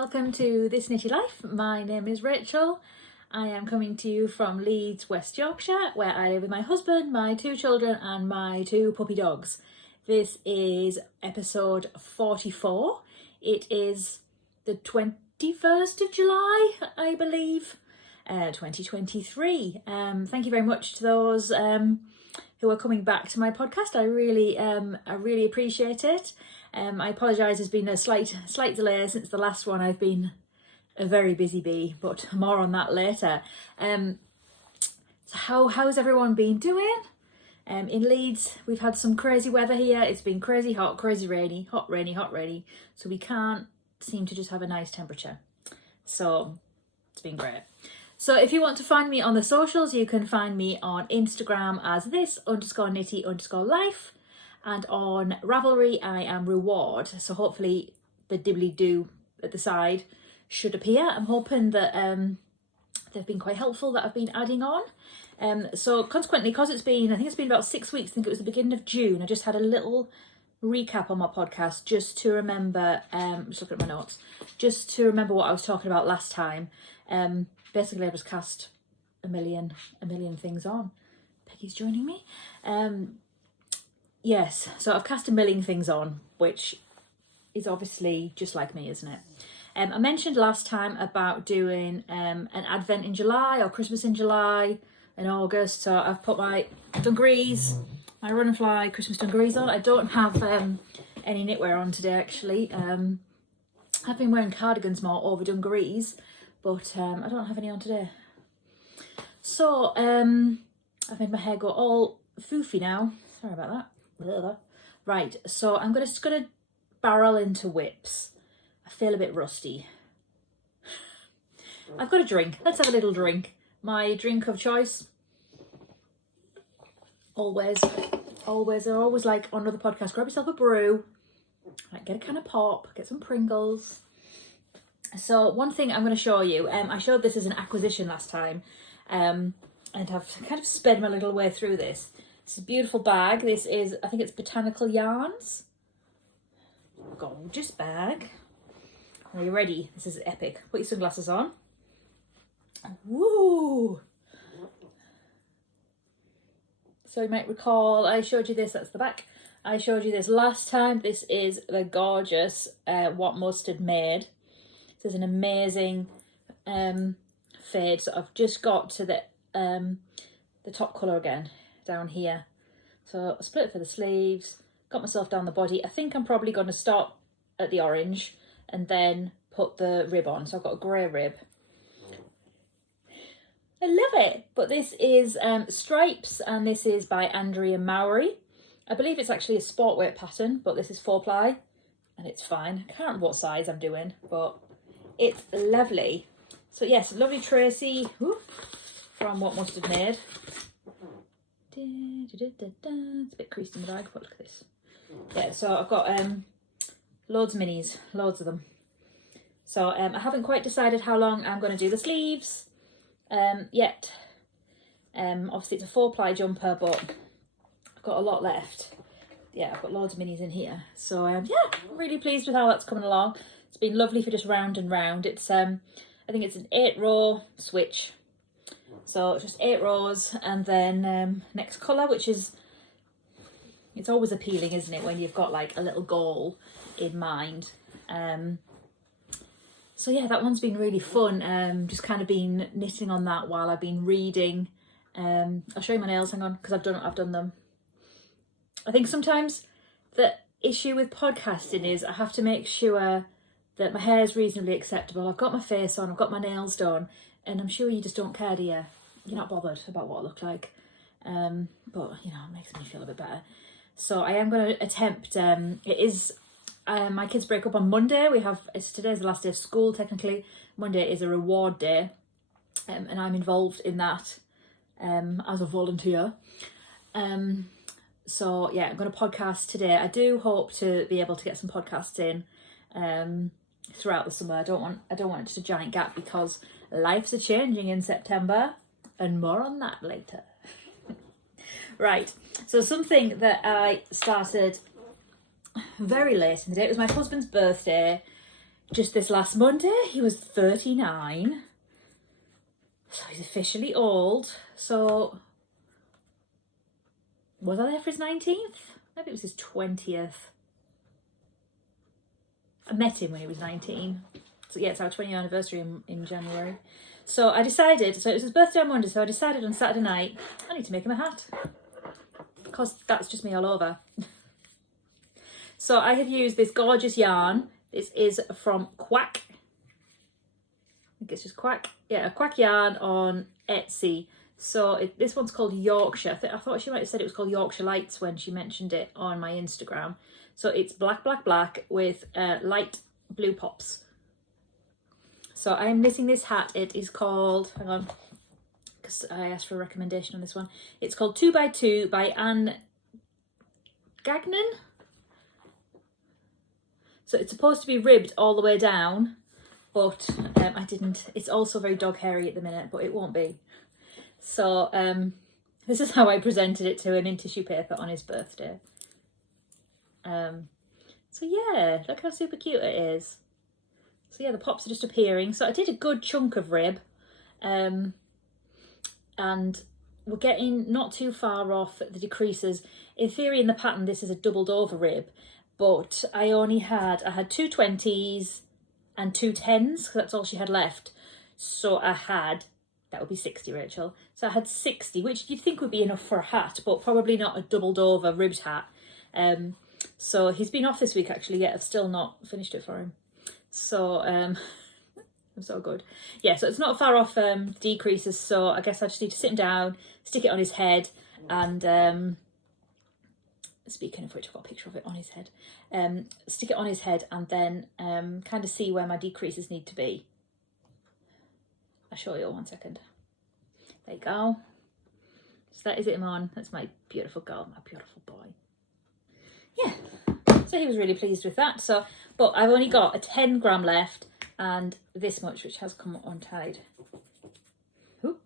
welcome to This Knitty Life. My name is Rachel. I am coming to you from Leeds, West Yorkshire, where I live with my husband, my 2 children and my 2 puppy dogs. This is episode 44. It is the 21st of July, I believe, 2023. Thank you very much to those who are coming back to my podcast. I really appreciate it. I apologise, there's been a slight delay since the last one. I've been a very busy bee, but more on that later. So how's everyone been doing? In Leeds, we've had some crazy weather here. It's been crazy hot, crazy rainy, hot, rainy. So we can't seem to just have a nice temperature. So it's been great. So if you want to find me on the socials, you can find me on Instagram as this_knitty_life. And on Ravelry, I am Reward. So hopefully the dibbly-doo at the side should appear. I'm hoping that they've been quite helpful that I've been adding on. So consequently, because I think it's been about 6 weeks, I think it was the beginning of June, I just had a little recap on my podcast just to remember, just looking at my notes, just to remember what I was talking about last time. Basically, I just cast a million things on. Peggy's joining me. Yes, so I've cast a million things on, which is obviously just like me, isn't it? I mentioned last time about doing an Advent in July or Christmas in July and August. So I've put my dungarees, my Run and Fly Christmas dungarees on. I don't have any knitwear on today, actually. I've been wearing cardigans more over dungarees, but I don't have any on today. So I've made my hair go all foofy now. Sorry about that. Right, so I'm just gonna barrel into whips. I feel a bit rusty. I've got a drink. Let's have a little drink. My drink of choice. Always like on another podcast, grab yourself a brew, like get a can of pop, get some Pringles. So one thing I'm going to show you, I showed this as an acquisition last time, and I've kind of sped my little way through this. It's a beautiful bag. This is, I think it's Botanical Yarns. Gorgeous bag. Are you ready? This is epic. Put your sunglasses on. Woo! So you might recall I showed you this, that's the back. I showed you this last time. This is the gorgeous What Mustard Made. This is an amazing fade. So I've just got to the top colour again, down here. So I split it for the sleeves, got myself down the body. I think I'm probably going to stop at the orange and then put the rib on. So I've got a grey rib. I love it. But this is Stripes, and this is by Andrea Mowry. I believe it's actually a sport weight pattern, but this is 4-ply and it's fine. I can't remember what size I'm doing, but it's lovely. So yes, lovely Tracy from What Mustard Made. It's a bit creased in the bag, but look at this. Yeah, so I've got loads of minis, loads of them. So I haven't quite decided how long I'm going to do the sleeves yet. Obviously it's a 4-ply jumper, but I've got a lot left. Yeah, I've got loads of minis in here. So yeah, I'm really pleased with how that's coming along. It's been lovely for just round and round. It's I think it's an 8-row switch. So it's just 8 rows, and then next colour, which is, it's always appealing, isn't it, when you've got like a little goal in mind. So yeah, that one's been really fun. Just kind of been knitting on that while I've been reading. I'll show you my nails, hang on, because I've done them. I think sometimes the issue with podcasting is I have to make sure that my hair is reasonably acceptable. I've got my face on, I've got my nails done, and I'm sure you just don't care, do you? You're not bothered about what I look like. But, you know, it makes me feel a bit better. So I am going to attempt, it is, my kids break up on Monday. Today's the last day of school, technically. Monday is a reward day, and I'm involved in that as a volunteer. So yeah, I'm going to podcast today. I do hope to be able to get some podcasts in throughout the summer. I don't want it just a giant gap because life's a-changing in September, and more on that later. Right, so something that I started very late in the day, it was my husband's birthday. just this last Monday, he was 39. So he's officially old. So was I there for his 19th? Maybe it was his 20th. I met him when he was 19. So yeah, it's our 20th anniversary in January. So I decided, so it was his birthday on Monday, so I decided on Saturday night, I need to make him a hat. Because that's just me all over. So I have used this gorgeous yarn. This is from Quack. I think it's just Quack. Yeah, a Quack yarn on Etsy. So this one's called Yorkshire. I thought she might have said it was called Yorkshire Lights when she mentioned it on my Instagram. So it's black, black, black with light blue pops. So I'm knitting this hat. It is called, hang on, because I asked for a recommendation on this one. It's called 2x2 by Anne Gagnon. So it's supposed to be ribbed all the way down, but I didn't. It's also very dog hairy at the minute, but it won't be. So this is how I presented it to him in tissue paper on his birthday. So yeah, look how super cute it is. So yeah, the pops are just appearing. So I did a good chunk of rib, and we're getting not too far off the decreases. In theory, in the pattern, this is a doubled over rib, but I had 2 20s and 2 10s, because that's all she had left. So that would be 60, Rachel. So I had 60, which you'd think would be enough for a hat, but probably not a doubled over ribbed hat. So he's been off this week actually, yet I've still not finished it for him. So I'm so good. Yeah, so it's not far off decreases, so I guess I just need to sit him down, stick it on his head, and speaking of which, I've got a picture of it on his head. Stick it on his head and then kind of see where my decreases need to be. I'll show you 1 second. There you go. So that is it on. That's my beautiful girl, my beautiful boy. Yeah, so he was really pleased with that. So, but I've only got a 10 gram left and this much, which has come untied. Oh,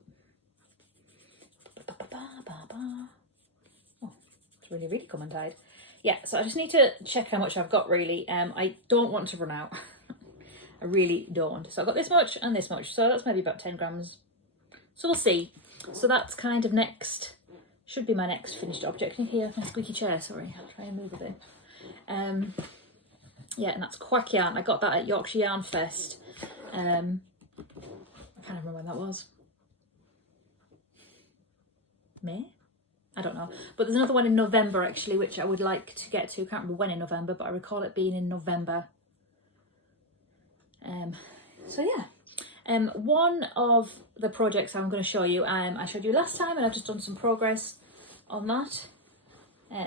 it's really come untied. Yeah, so I just need to check how much I've got really. I don't want to run out. I really don't. So I've got this much and this much. So that's maybe about 10 grams. So we'll see. So that's kind of next, should be my next finished object. Can you hear my squeaky chair? Sorry, I'll try and move a bit. Yeah, and that's Quack yarn. I got that at Yorkshire Yarn Fest. I can't remember when that was. May? I don't know. But there's another one in November actually, which I would like to get to. I can't remember when in November, but I recall it being in November. So yeah, one of the projects I'm going to show you, I showed you last time and I've just done some progress on that.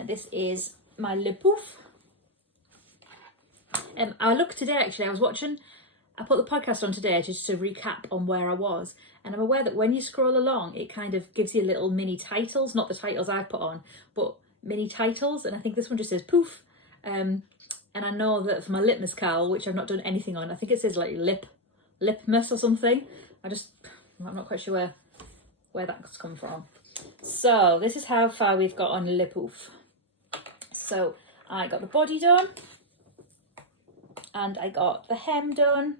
This is my Lipoof. I looked today actually, I put the podcast on today just to recap on where I was, and I'm aware that when you scroll along it kind of gives you little mini titles, not the titles I've put on, but mini titles, and I think this one just says poof. And I know that for my litmus cowl, which I've not done anything on, I think it says like lipmus or something. I'm not quite sure where that's come from. So this is how far we've got on Lipoof. So I got the body done, and I got the hem done,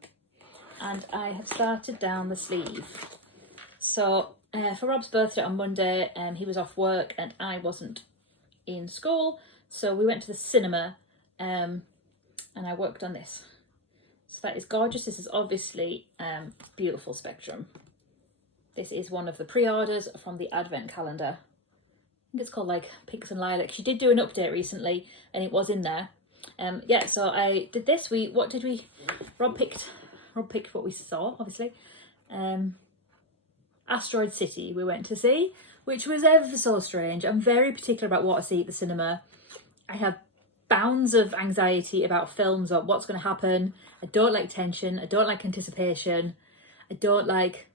and I have started down the sleeve. So for Rob's birthday on Monday, he was off work and I wasn't in school, so we went to the cinema. And I worked on this. So that is gorgeous. This is obviously beautiful spectrum. This is one of the pre-orders from the advent calendar. I think it's called like Pinks and Lilac. She did do an update recently and it was in there. Yeah, so I did this. Rob picked what we saw, obviously. Asteroid City we went to see, which was ever so strange. I'm very particular about what I see at the cinema. I have bounds of anxiety about films or what's going to happen. I don't like tension. I don't like anticipation. I don't like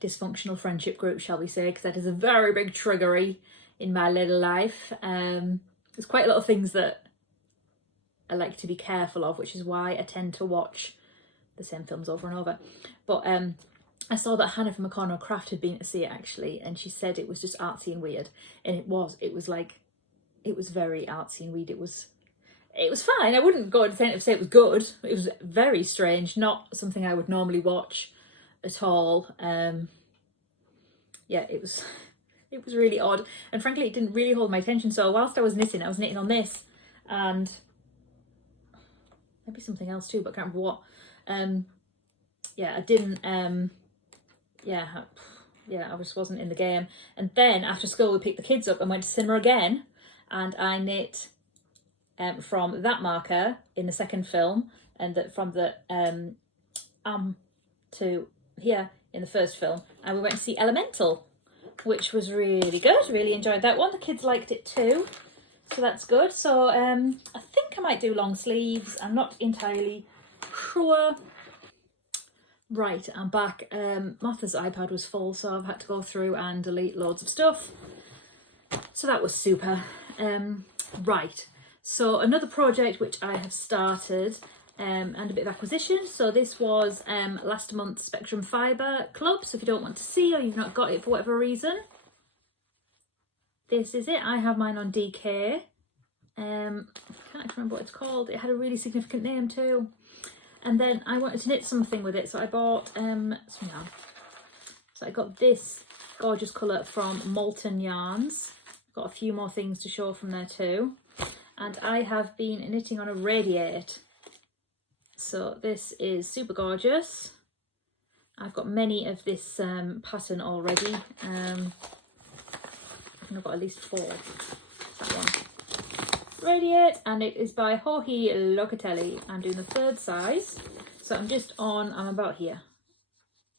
dysfunctional friendship groups, shall we say, because that is a very big triggery in my little life. There's quite a lot of things that I like to be careful of, which is why I tend to watch the same films over and over. But I saw that Hannah from McConnell Craft had been to see it actually, and she said it was just artsy and weird, and it was very artsy and weird. it was fine. I wouldn't go to say it was good. It was very strange, not something I would normally watch at all. Yeah, it was really odd, and frankly it didn't really hold my attention. So whilst I was knitting on this, and maybe something else too, but I can't remember what. Yeah, I didn't I just wasn't in the game. And then after school we picked the kids up and went to cinema again, and I knit from that marker in the second film, and from the to here in the first film, and we went to see Elemental, which was really good. Really enjoyed that one. The kids liked it too, so that's good. So I think I might do long sleeves. I'm not entirely sure. Right, I'm back. Martha's iPad was full, so I've had to go through and delete loads of stuff. So that was super. Right, so another project which I have started, and a bit of acquisition. So this was last month's Spectrum Fibre Club. So if you don't want to see, or you've not got it for whatever reason, this is it. I have mine on DK. I can't actually remember what it's called. It had a really significant name too. And then I wanted to knit something with it, so I bought some yarn. So I got this gorgeous colour from Molten Yarns. Got a few more things to show from there too. And I have been knitting on a Radiate. So this is super gorgeous. I've got many of this pattern already. I think I've got at least 4. That one. Radiate, and it is by Jorge Locatelli. I'm doing the 3rd size, so I'm about here.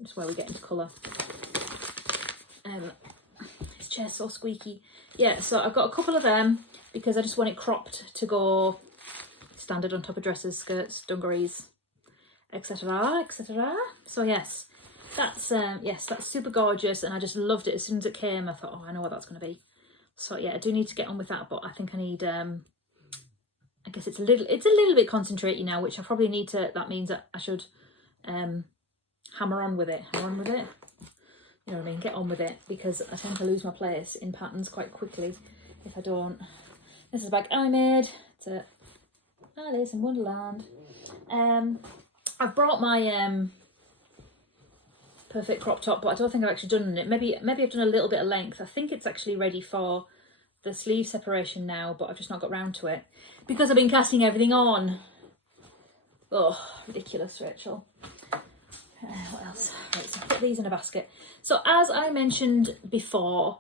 That's where we get into colour. This chair's so squeaky. Yeah, so I've got a couple of them because I just want it cropped to go standard on top of dresses, skirts, dungarees, etc, etc. So yes, that's super gorgeous, and I just loved it as soon as it came. I thought, oh, I know what that's going to be. So yeah, I do need to get on with that, but I think I need I guess it's a little bit concentrated now, which I probably need to. That means that I should hammer on with it. You know what I mean? Get on with it, because I tend to lose my place in patterns quite quickly if I don't. This is a bag I made. It's a Alice in Wonderland. I've brought my perfect crop top, but I don't think I've actually done it. Maybe I've done a little bit of length. I think it's actually ready for the sleeve separation now, but I've just not got round to it because I've been casting everything on. Oh, ridiculous, Rachel. What else? Right, so put these in a basket. So as I mentioned before,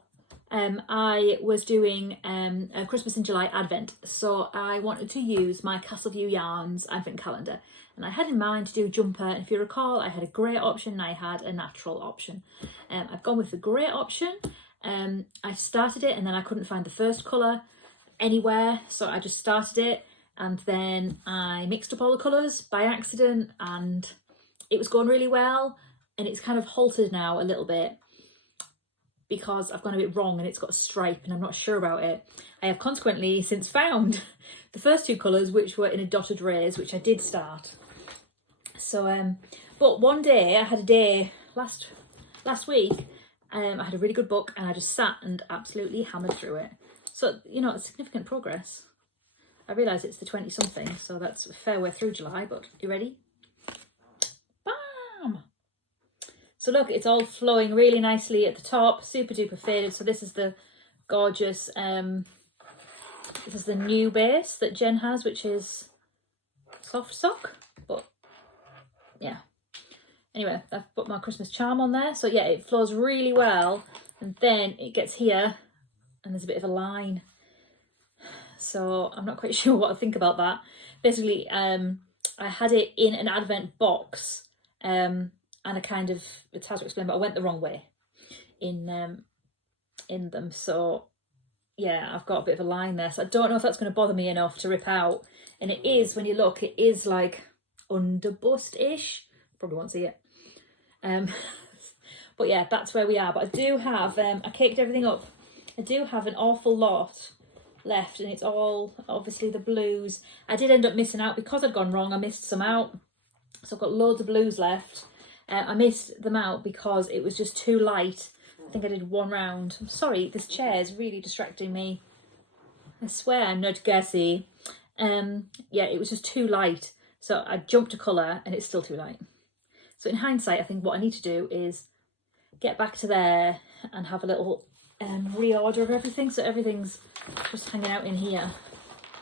I was doing a Christmas in July Advent, so I wanted to use my Castleview Yarns Advent calendar, and I had in mind to do a jumper. And if you recall, I had a grey option and I had a natural option. I've gone with the grey option. I started it and then I couldn't find the first colour anywhere, so I just started it, and then I mixed up all the colours by accident, and it was going really well, and it's kind of halted now a little bit because I've gone a bit wrong and it's got a stripe and I'm not sure about it. I have consequently since found the first 2 colours, which were in a dotted raise, which I did start. So but one day, I had a day last week, I had a really good book and I just sat and absolutely hammered through it. So, you know, it's significant progress. I realise it's the 20 something, so that's a fair way through July, but you ready? Bam! So look, it's all flowing really nicely at the top, super duper faded. So this is the gorgeous, this is the new base that Jen has, which is soft sock, but yeah. Anyway, I've put my Christmas charm on there. So yeah, it flows really well. And then it gets here and there's a bit of a line. So I'm not quite sure what I think about that. Basically, I had it in an Advent box, and I kind of, it's hard to explain, but I went the wrong way in them. So yeah, I've got a bit of a line there. So I don't know if that's going to bother me enough to rip out. And it is, when you look, it is like under bust-ish. Probably won't see it. But yeah, that's where we are. But I do have, I caked everything up. I do have an awful lot left, and it's all obviously the blues. I did end up missing out because I'd gone wrong. I missed some out, so I've got loads of blues left. I missed them out because it was just too light. I think I did 1 round. I'm sorry, this chair is really distracting me. I swear I'm not gassy. yeah, it was just too light. So I jumped to colour and it's still too light. So in hindsight, I think what I need to do is get back to there and have a little reorder of everything. So everything's just hanging out in here.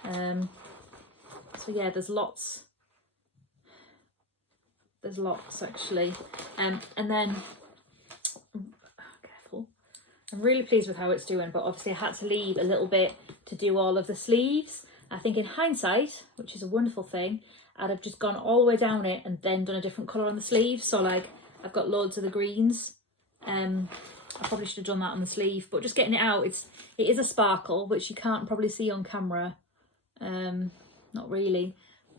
So yeah, there's lots. There's lots actually. And then, careful. I'm really pleased with how it's doing, but obviously I had to leave a little bit to do all of the sleeves. I think in hindsight, which is a wonderful thing, I'd have just gone all the way down it and then done a different colour on the sleeves. So like I've got loads of the greens. I probably should have done that on the sleeve, but just getting it out, it is a sparkle, which you can't probably see on camera. Not really,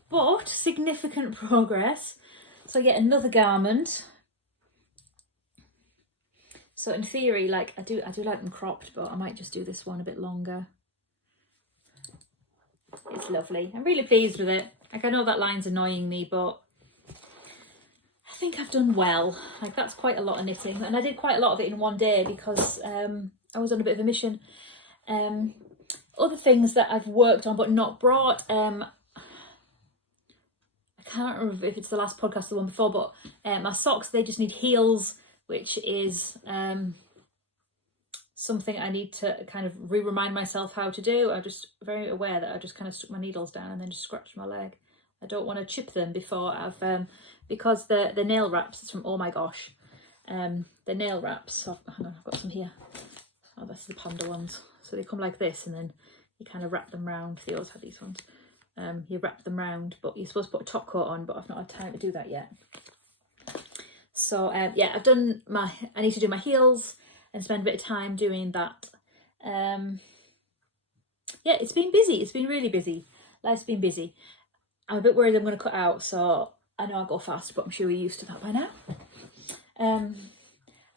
but significant progress. So I get another garment. So in theory, like I do like them cropped, but I might just do this one a bit longer. It's lovely. I'm really pleased with it. Like I know that line's annoying me, but I think I've done well. Like that's quite a lot of knitting, and I did quite a lot of it in one day because I was on a bit of a mission. Other things that I've worked on but not brought, I can't remember if it's the last podcast or the one before, but my socks, they just need heels, which is something I need to kind of remind myself how to do. I'm just very aware that I just kind of stuck my needles down and then just scratched my leg. I don't want to chip them before I've, because the nail wraps, it's from Oh My Gosh. The nail wraps, hang on, I've got some here. Oh, that's the panda ones. So they come like this and then you kind of wrap them round. They always have these ones. You wrap them round, but you're supposed to put a top coat on, but I've not had time to do that yet. So yeah, I need to do my heels and spend a bit of time doing that. Yeah, it's been busy. It's been really busy. Life's been busy. I'm a bit worried I'm going to cut out, so I know I go fast, but I'm sure we're used to that by now.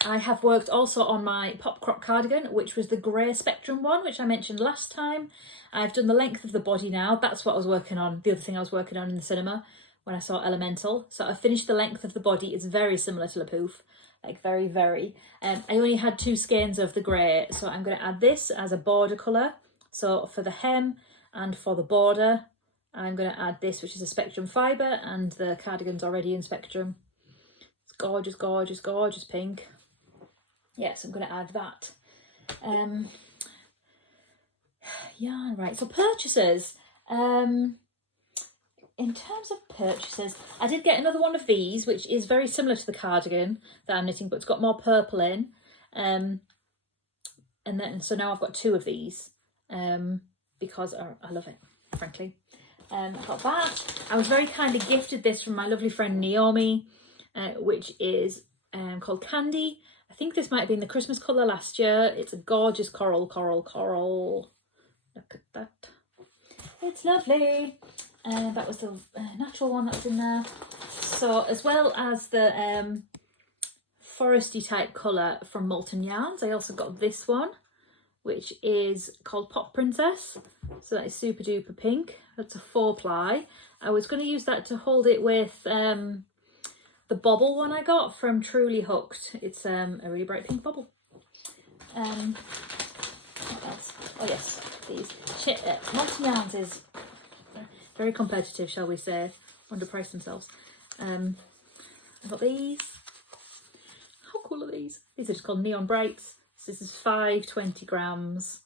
I have worked also on my pop crop cardigan, which was the grey spectrum one, which I mentioned last time. I've done the length of the body now. That's what I was working on. The other thing I was working on in the cinema when I saw Elemental. So I finished the length of the body. It's very similar to Lipoof, like very, very. I only had 2 skeins of the grey, so I'm going to add this as a border colour. So for the hem and for the border, I'm going to add this, which is a spectrum fibre, and the cardigan's already in spectrum. It's gorgeous, gorgeous, gorgeous pink. Yes, I'm going to add that. Yeah, right. So purchases. In terms of purchases, I did get another one of these, which is very similar to the cardigan that I'm knitting, but it's got more purple in. And then, so now I've got 2 of these because I love it, frankly. I got that. I was very kindly gifted this from my lovely friend Naomi, which is called Candy. I think this might have been the Christmas colour last year. It's a gorgeous coral. Look at that. It's lovely. That was the natural one that was in there. So as well as the foresty type colour from Molten Yarns, I also got this one, which is called Pop Princess. So that is super duper pink. That's a 4-ply. I was going to use that to hold it with the bobble one I got from Truly Hooked. It's a really bright pink bobble. What else? Oh yes, these. Molten Yarns is very competitive, shall we say. Underpriced themselves. I've got these. How cool are these? These are just called Neon Brights. So this is 5 20 grams.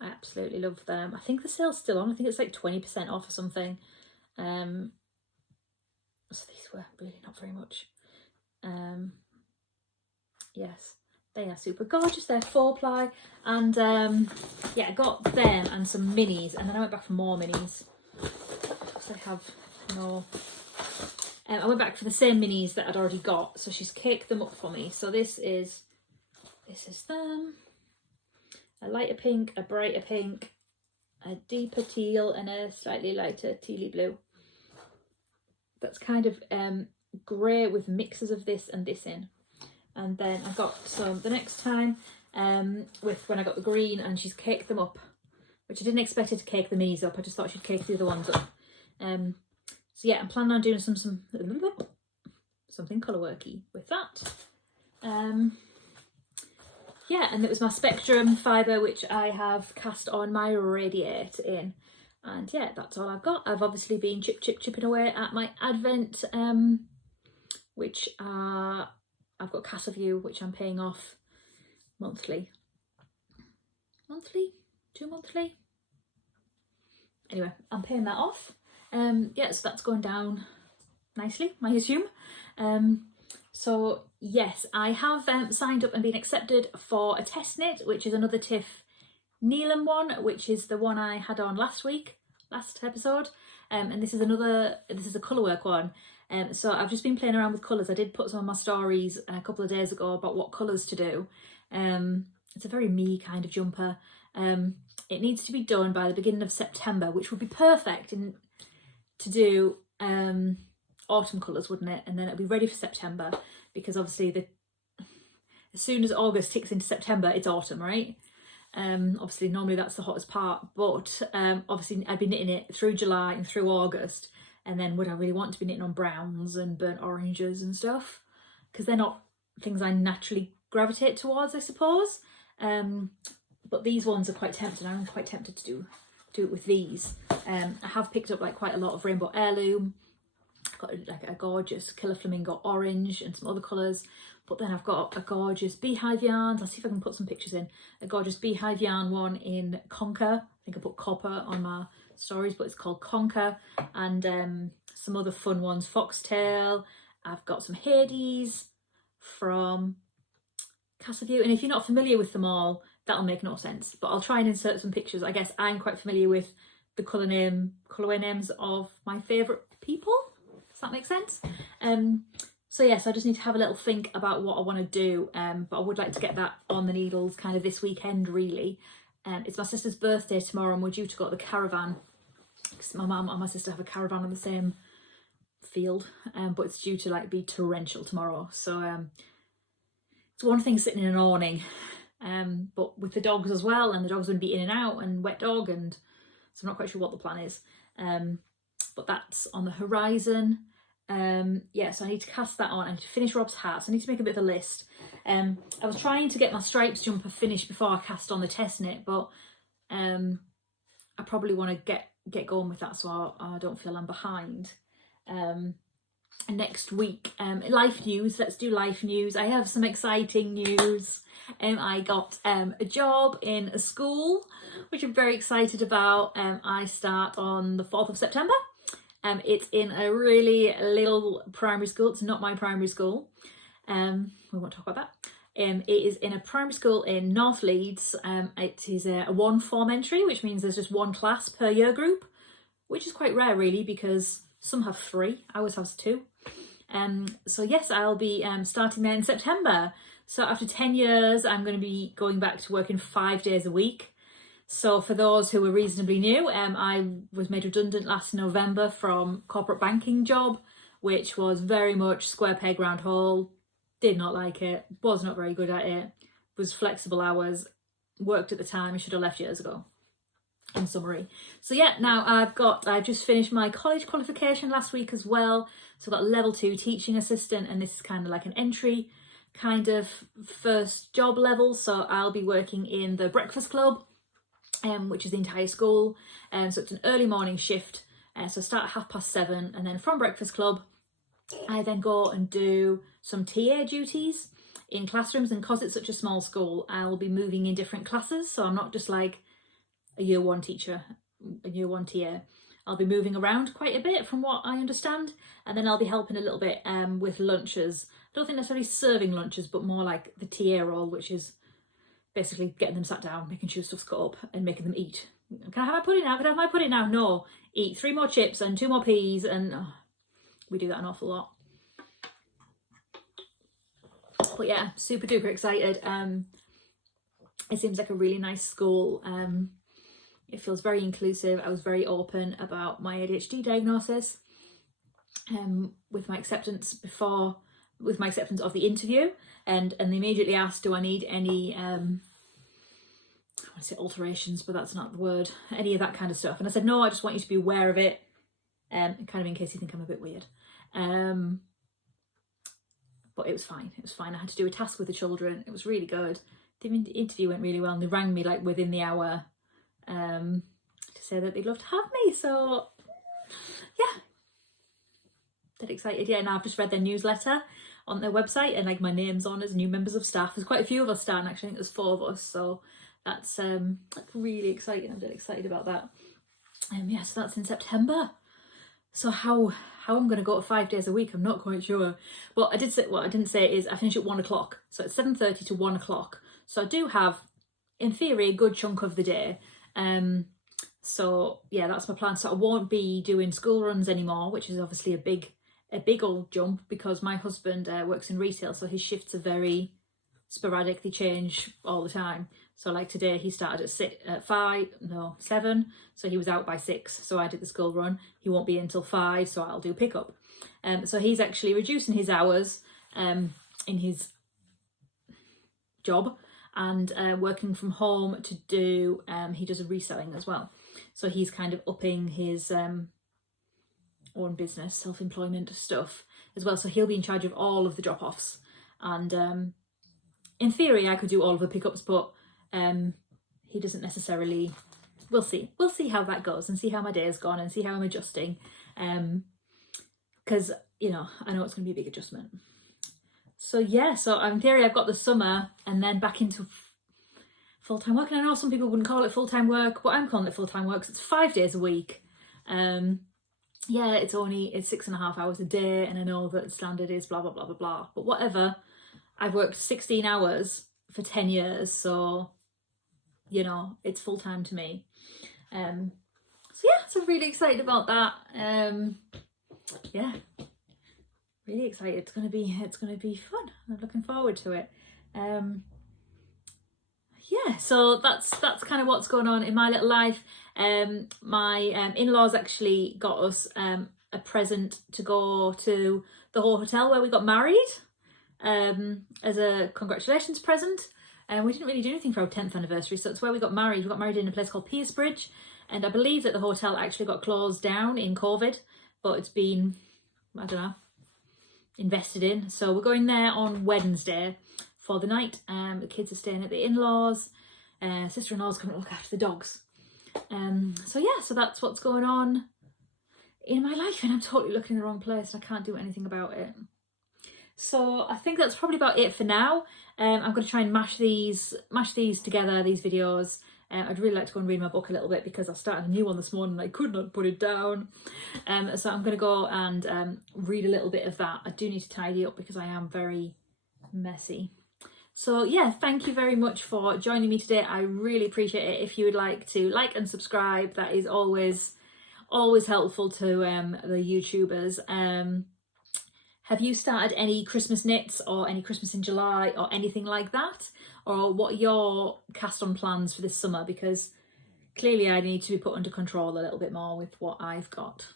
I absolutely love them. I think the sale's still on. I think it's like 20% off or something. So these were really not very much. Yes, they are super gorgeous. They're 4-ply. And yeah, I got them and some minis. And then I went back for more minis. Because I have no... I went back for the same minis that I'd already got. So she's caked them up for me. So this is them. A lighter pink, a brighter pink, a deeper teal, and a slightly lighter tealy blue. That's kind of grey with mixes of this and this in. And then I got some the next time with when I got the green, and she's caked them up, which I didn't expect her to cake the minis up. I just thought she'd cake the other ones up. So yeah, I'm planning on doing something colour worky with that. Yeah, and it was my Spectrum fibre, which I have cast on my radiator in. And yeah, that's all I've got. I've obviously been chipping away at my Advent, which I've got Casa View, which I'm paying off monthly. Monthly? 2 monthly? Anyway, I'm paying that off. Yeah, so that's going down nicely, I assume. So yes, I have signed up and been accepted for a test knit, which is another Tiff Neelam one, which is the one I had on last episode. And this is a colourwork one. So I've just been playing around with colours. I did put some of my stories a couple of days ago about what colours to do. It's a very me kind of jumper. It needs to be done by the beginning of September, which would be perfect to do autumn colours, wouldn't it? And then it'll be ready for September, because obviously as soon as August ticks into September, it's autumn, right? Obviously normally that's the hottest part, but obviously I'd be knitting it through July and through August, and then would I really want to be knitting on browns and burnt oranges and stuff? Because they're not things I naturally gravitate towards, I suppose. But these ones are quite tempting. I'm quite tempted to do it with these. I have picked up like quite a lot of Rainbow Heirloom. I've got like a gorgeous Killer Flamingo orange and some other colours. But then I've got a gorgeous Beehive Yarns. I'll see if I can put some pictures in. A gorgeous Beehive Yarn one in Conker. I think I put copper on my stories, but it's called Conker. And some other fun ones. Foxtail. I've got some Hades from Casa View. And if you're not familiar with them all, that'll make no sense. But I'll try and insert some pictures. I guess I'm quite familiar with the colourway names of my favourite people. Does that make sense? So yes, I just need to have a little think about what I want to do, but I would like to get that on the needles kind of this weekend, really. It's my sister's birthday tomorrow, and we're due to go to the caravan, because my mum and my sister have a caravan on the same field, but it's due to like be torrential tomorrow. So it's one thing sitting in an awning, but with the dogs as well, and the dogs would be in and out, and wet dog, and so I'm not quite sure what the plan is. But that's on the horizon. Yeah, so I need to cast that on. I need to finish Rob's hat, so I need to make a bit of a list. I was trying to get my stripes jumper finished before I cast on the test knit, but I probably want to get going with that, so I don't feel I'm behind. Next week, life news. Let's do life news. I have some exciting news. I got a job in a school, which I'm very excited about. I start on the 4th of September. It's in a really little primary school. It's not my primary school. We won't talk about that. It is in a primary school in North Leeds. It is a one form entry, which means there's just one class per year group, which is quite rare really, because some have 3, ours has 2. So yes, I'll be starting there in September. So after 10 years, I'm going to be going back to working 5 days a week. So for those who are reasonably new, I was made redundant last November from corporate banking job, which was very much square peg round hole. Did not like it, was not very good at it, was flexible hours, worked at the time, I should have left years ago, in summary. So yeah, now I've just finished my college qualification last week as well. So I've got level 2 teaching assistant, and this is kind of like an entry kind of first job level. So I'll be working in the breakfast club, which is the entire school. So it's an early morning shift. So start at 7:30, and then from breakfast club, I then go and do some TA duties in classrooms. And because it's such a small school, I'll be moving in different classes. So I'm not just like a year 1 teacher, a year 1 TA. I'll be moving around quite a bit from what I understand. And then I'll be helping a little bit with lunches. I don't think necessarily serving lunches, but more like the TA role, which is basically getting them sat down, making sure stuff's cut up, and making them eat. Can I have my pudding now? Can I have my pudding now? No. Eat 3 more chips and 2 more peas, and we do that an awful lot. But yeah, super duper excited. It seems like a really nice school. It feels very inclusive. I was very open about my ADHD diagnosis with my acceptance of the interview, and they immediately asked, do I need any I want to say alterations, but that's not the word, any of that kind of stuff. And I said, no, I just want you to be aware of it, kind of in case you think I'm a bit weird. But it was fine. I had to do a task with the children. It was really good. The interview went really well, and they rang me like within the hour to say that they'd love to have me. So yeah, dead excited. Yeah, and I've just read their newsletter on their website, and like my name's on as new members of staff. There's quite a few of us starting, actually. I think there's 4 of us, so that's really exciting. I'm dead excited about that. Yeah, so that's in September. So how I'm going to go to 5 days a week, I'm not quite sure. But I did say, what I didn't say is I finish at 1 o'clock. So it's 7:30 to 1 o'clock. So I do have, in theory, a good chunk of the day. So yeah, that's my plan. So I won't be doing school runs anymore, which is obviously a big old jump, because my husband works in retail, so his shifts are very sporadic. They change all the time. So like today he started at 7, so he was out by 6, so I did the school run. He won't be in until 5, so I'll do pickup. So he's actually reducing his hours in his job, and working from home to do, he does a reselling as well. So he's kind of upping his own business, self-employment stuff as well. So he'll be in charge of all of the drop-offs. And in theory, I could do all of the pickups, but he doesn't necessarily. We'll see how that goes, and see how my day has gone, and see how I'm adjusting. Because, you know, I know it's going to be a big adjustment. So yeah, so in theory I've got the summer and then back into full-time work. And I know some people wouldn't call it full-time work, but I'm calling it full-time work because it's 5 days a week. Yeah, it's 6.5 hours a day, and I know that standard is blah, blah, blah, blah, blah. But whatever, I've worked 16 hours for 10 years, so, you know, it's full-time to me. So yeah, so I'm really excited about that. Yeah, really excited. It's gonna be fun. I'm looking forward to it. Yeah, so that's kind of what's going on in my little life. My in-laws actually got us a present to go to the hotel where we got married, as a congratulations present. And we didn't really do anything for our 10th anniversary, so it's where we got married. We got married in a place called Piercebridge, and I believe that the hotel actually got closed down in COVID, but it's been, I don't know, invested in. So we're going there on Wednesday for the night. The kids are staying at the in-laws. Sister-in-law's coming to look after the dogs. So yeah, so that's what's going on in my life, and I'm totally looking in the wrong place and I can't do anything about it. So I think that's probably about it for now. I'm going to try and mash these together, these videos. I'd really like to go and read my book a little bit, because I started a new one this morning and I could not put it down. So I'm going to go and read a little bit of that. I do need to tidy up because I am very messy. So yeah, thank you very much for joining me today. I really appreciate it. If you would like to like and subscribe, that is always helpful to the YouTubers. Have you started any Christmas knits, or any Christmas in July, or anything like that? Or what are your cast on plans for this summer? Because clearly I need to be put under control a little bit more with what I've got.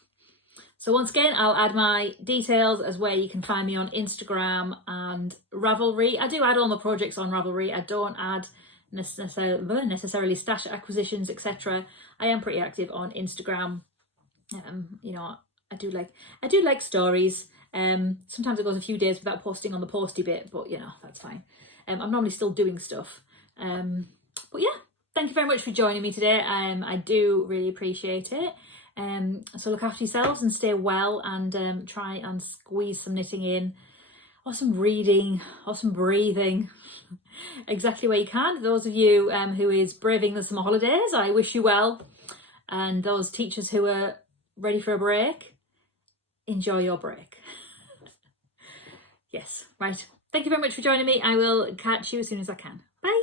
So once again, I'll add my details as where you can find me on Instagram and Ravelry. I do add all my projects on Ravelry. I don't add necessarily stash acquisitions, etc. I am pretty active on Instagram. You know, I do like stories. Sometimes it goes a few days without posting on the posty bit, but you know, that's fine. I'm normally still doing stuff. But yeah, thank you very much for joining me today. I do really appreciate it. So look after yourselves and stay well, and try and squeeze some knitting in, or some reading, or some breathing, exactly where you can. Those of you who is braving the summer holidays, I wish you well. And those teachers who are ready for a break, enjoy your break. Yes, right. Thank you very much for joining me. I will catch you as soon as I can. Bye.